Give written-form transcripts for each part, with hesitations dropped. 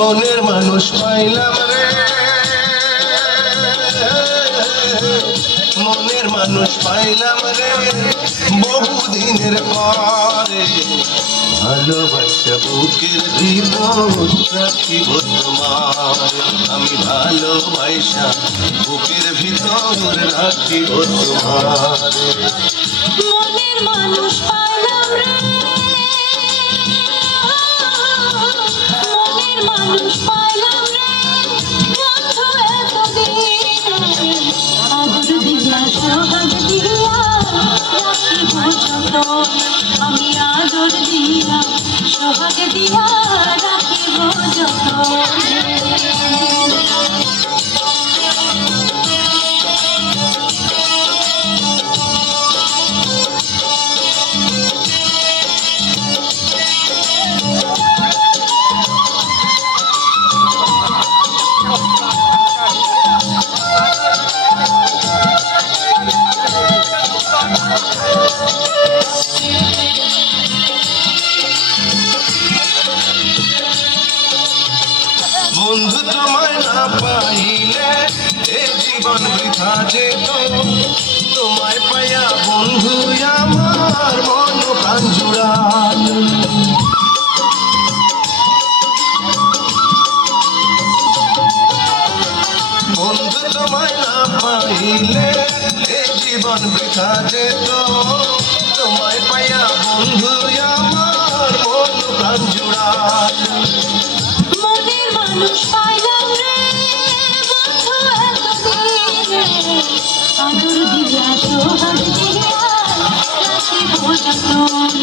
মনের মানুষ পাইলাম রে, মনের মানুষ পাইলাম রে বহুদিনের পরে। ভালোবাসা বুকের ভিতর রাখিব তোমার, আমি ভালোবাসা বুকের ভিতর রাখিব তোমার। মনের মানুষ পাইলাম রে, মনের মানুষ পাইলাম রে, বন্ধু এতদিন আদর দিয়া সোহাগ দিয়া রাখিব যতন, আমি আদর দিয়া সোহাগ দিয়া রাখিব যতন। বন্ধু তোমায় না পাইলে এ জীবন বৃথা যেত, তোমায় পাইয়া বন্ধু আমার মন প্রাণ জুড়াল। বন্ধু তোমায় না পাইলে এ জীবন বৃথা যেত, তোমায় পাইয়া বন্ধু আমার মন প্রাণ জুড়াল। মনের মানুষ পাইলাম রে, বন্ধু এতদিন আদর দিয়া সোহাগ দিয়া রাখিব যতন,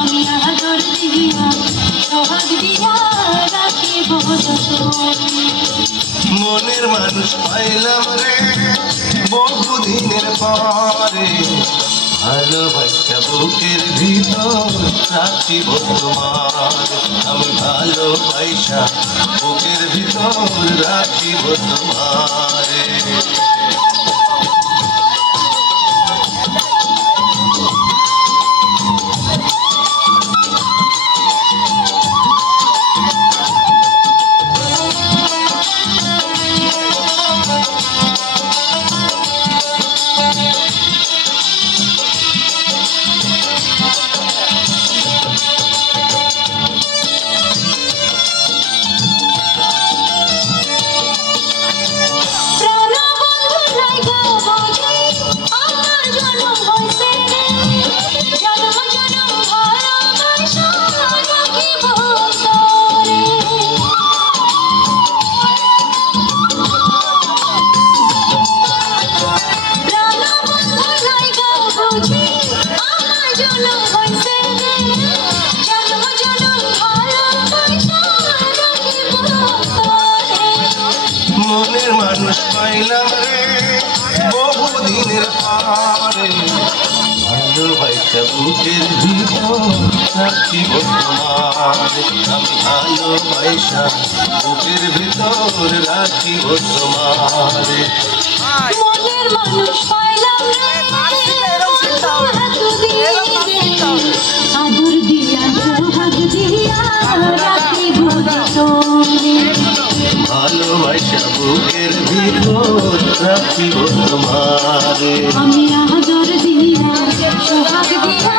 আমি আদর দিয়া সোহাগ দিয়া রাখিব যতন। মনের মানুষ পাইলাম রে বহুদিনের পরে, ভালোবাসা বুকের ভিতর রাখিব তোমার, আমি ভালোবাসা বুকের ভিতর রাখিব তোমার। মনের মানুষ পাইলাম রে বহুদিনের পরে, ভালোবাসা বুকের ভিতর রাখিব তোমার, আমি ভালোবাসা বুকের ভিতর রাখিব তোমার। মনের মানুষ পাইলাম রে, আদর দিয়া সোহাগ দিয়া রাখিব যতন, ভালোবাসা বুকের ভিতর রাখিব তোমার, আমি আদর দিয়া সোহাগ দিয়া